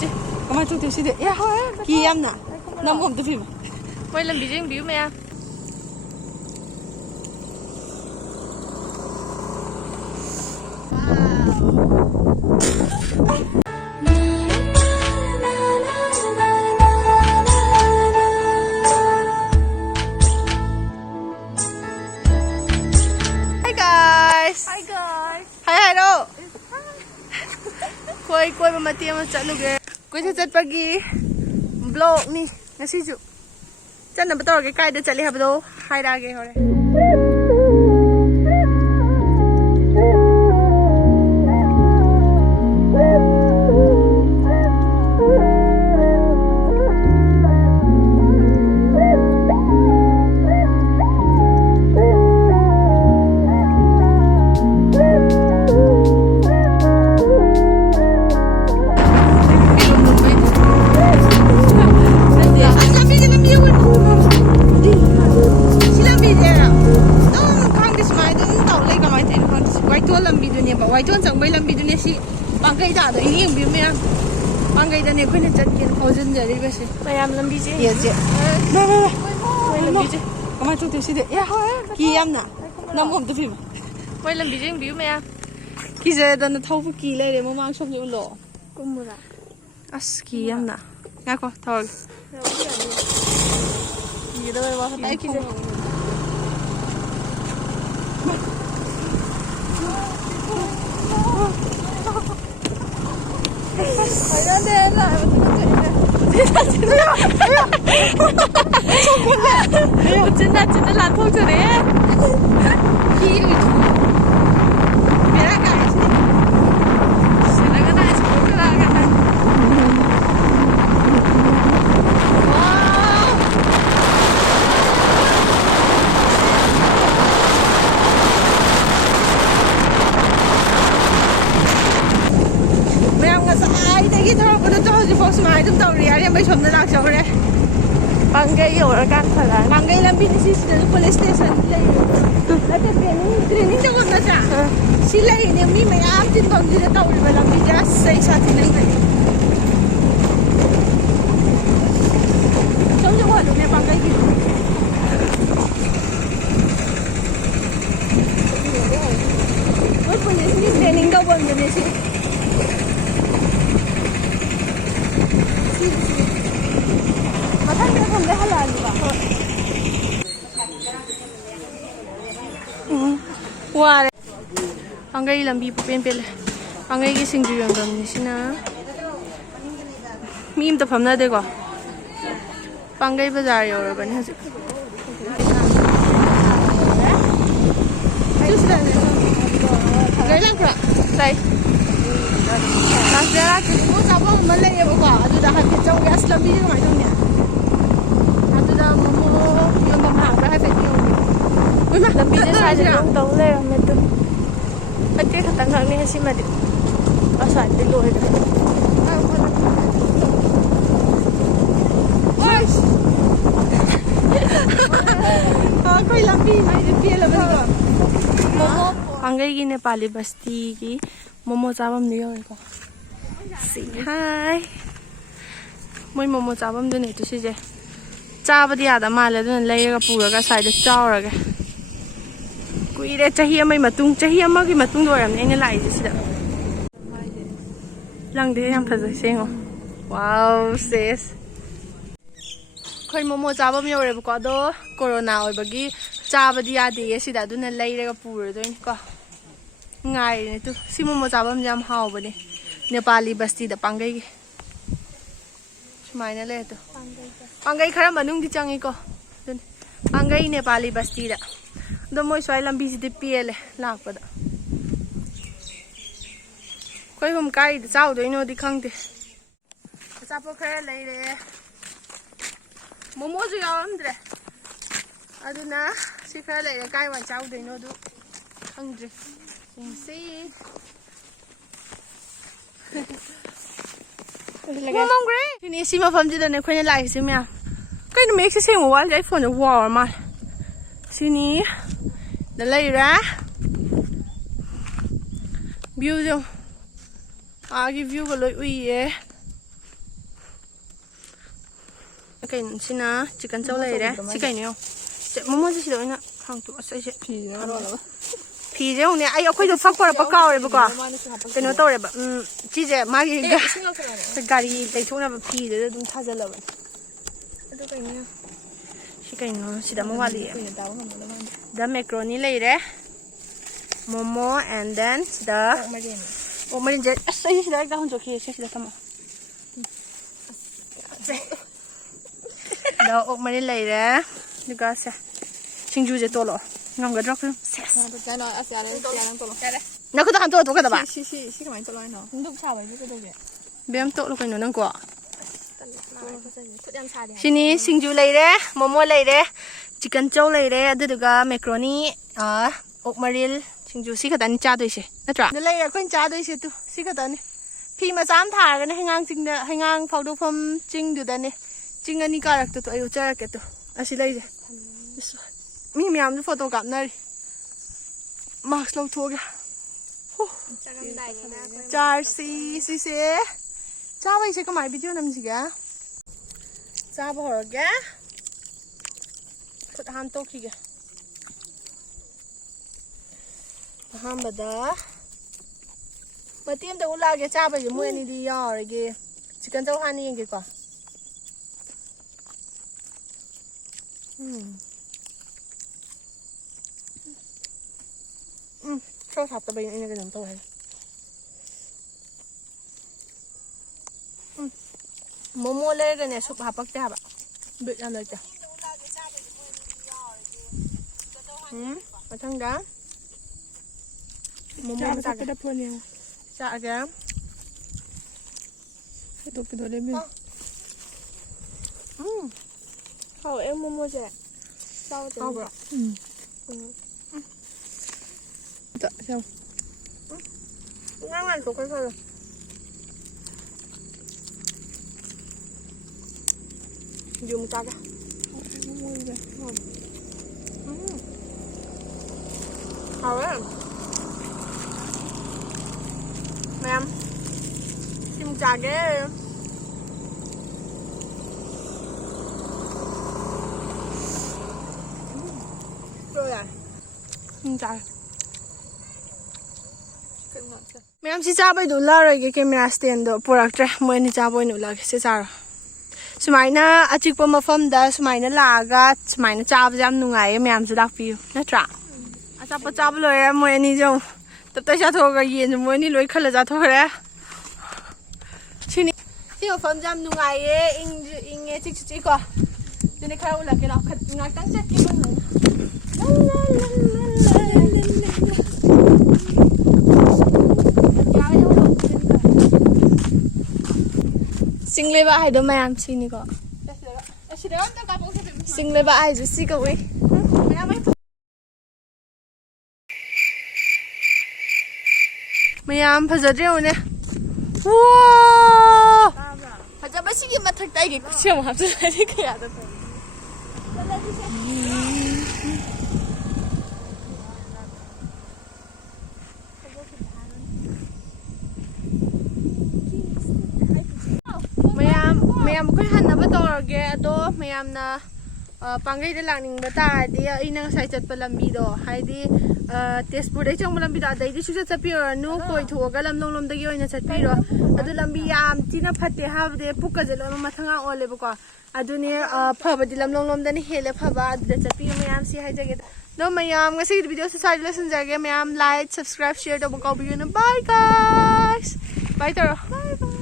ꯂꯝꯕꯤꯁꯦ ꯀꯃꯥꯏꯅ ꯇꯧꯗꯦ ꯁꯤꯗꯤ ꯀꯤ ꯌꯥꯝꯅ ꯅꯪ ꯑꯝꯇ ꯐꯤꯕ ꯃꯣꯏ ꯂꯝꯕꯤꯁꯦ ꯌꯦꯡꯕꯤꯌꯨ ꯃꯌꯥꯝ कोई मती चलुगे कोई चटपगी ब्लॉग नी ngasisu चन्ना बताओगे कायदा चले हबदो हायरागे होरे वाइटोन चंगबै लंबी दुने सी पांगै दादो हिंग बि मैम पांगै दने खोने चटके फौजन जरि बसे मैम लंबी जे ये जे बा लंबी जे कमा तो तेसी दे या की यामना नमोम तो फिम कोई लंबी जे बि मैम की जे दन थौबु की लेरे ममांग सोम युलो कुमुरा अस की यामना याको थौग ये दो वा ताई की जे 진짜 난통주네. 기를 내가 가야지. 내가 나지 못하가. Panggay orang pala. Panggay lang binisis na police station lay. At training daw na siya. Sila ini mi may amtin bang dito taul walang bigas sa isa tinang kay. Saan yung walo may panggay dito. Oy police ni training daw bang dito. Wah, panggay lambi pupin pele. Panggay gising juyang gamni sina. Mim to pamna dego. Panggay bazar yoro bani hasi. Gailan kra, sai. Nasdera kimo sabang malay ebo ka. Adu dah hati jauh gas lambi juga macam ni. Adu dah momo yung mamah berapa ni? Lambi je saja yang tahu le ramai tu. Nanti katang ni hasi madi. Asal di luar itu. Wais. Kau lambi macam dia lah betul. Momo. Panggay gini Nepali basti ki momo cabam ni orang ko. Say hi. Moi momo cabam tu ni tu sih je. Cabam dia ada malah tu layer ka pura ka side caur ka. Kuire cahaya mai matung cahaya magi matung doram ni lai je sida. Lang dia yang fazai sengo. Wow, sis. Koi momo cabam ni orang ko do corona oi bagi cabam dia de sida tu layer ka pura tu ni ko. Ngai ni tu si momo cabam jam hau bani. Nepali basti da panggay. Cumai na le tu. Panggay kara manung di changi ko. Panggay Nepali basti da. Do moi swai lambi si de piele lakpa da. Koi hum kai da chau do ino di khang de. Chapo khara lai re. Momo ju yaw amdre. Aduna si khara lai re kai wan chau do ino du khang dre. Si Mom great. Ini si ma famji dan aku ni lai si mea. Kau ni make si sing wall jadi phone wall mal. Sini, dah lai ra. View jom. Agi view kalau ui ye. cái xin na chỉ cần châu này đấy chỉ cái này không mua gì đó nữa hàng tụ sẽ phi thế này ai khơi được phát qua là cao rồi bác cái nó to rồi chỉ là mà cái gari để chỗ nào phi để đúng thay ra rồi chỉ cái nó chỉ là mua gì the macaroni này đấy momo and then the 오마린 제 아싸이 시다가 혼자 키에 시다 담아 너 오마린 레이래 누가 세 싱주제 돌로 남가 드럭 세 자너 아싸래 자랑 돌로 나 그다 한 돌로 가다 봐 시시 많이 돌로 해너 운동 차와 이거 도게 뱀 돌로 거 있는 거 시니 싱주 레이래 모모 레이래 치킨 쪼 레이래 아드가 마카로니 오마릴 싱주 시가다니 짜도이시 맞죠? đây là con cha đôi xe tu 시가다니 phi mà dám thả cái này hành ngang phao đâu phong chinh được đây này chinh anh đi cả được tụi ai chơi cái tu à xí đây gì mi làm cái photo cảm này max lâu thua kìa cha xí cha bây giờ có máy video làm gì cả cha bỏ rồi kìa thật ham tốt kìa Hambada. Mà tiêm đâu là cái cha bây giờ mua đi đi rồi kìa. Chỉ cần châu hani kìa quả. Sâu sạp ta bây giờ cái dòng tàu này. Mua lên cái này sụp hạp bác cha bạn. Bị ra lời kìa. Ở trong đó. Momo tak ada pun yang. Cak kan? Itu kita dah beli. Kau momo je. Sao je? Kau berapa? Tak sao. Ngan tu kan sao? Jom tak ah. Momo je. Kau kan? Ma'am, xin chào ghế rồi à xin chào ma'am xin chào bây đủ la rồi cái camera stand đó product ra mới đi chào bây đủ la xin chào sumai na achik pa mafam da sumai na laga sumai na chào jam nungai ma'am su dak pi na tra acha pa chào rồi mới ni jong tập tay ra thôi cái gì mới đi lối khơi là ra thôi đấy xin đi xin phẩm jam nung ai ấy in nghe chích chích co cho nên khai là cái nào khật ngay căng chết cái con này xin lấy ba hay đâu mà em xin đi co xin lấy ba ai rồi xin cậu ấy Mayam phazadrew ne wow phazaba sigi mathak tai ge chim hapsa ni kaya da mayam ko hanna ba torge ado mayam na pangai da langning ba ta di ina sai chat pa lambi do haidi testpur dai chang lambi da dai di su chat pi ro no koi thoga lam long lom da gi oina chat pi ro adu lambi yam tina phatte have de pukka je lo ma thanga ole ba ko adu ne phaba di lam long lom da ni hele phaba adu da chat pi mayam si hai jage do mayam ngasi video sa side lesson jage mayam like subscribe share do ba ko bi na bye guys bye taro bye bye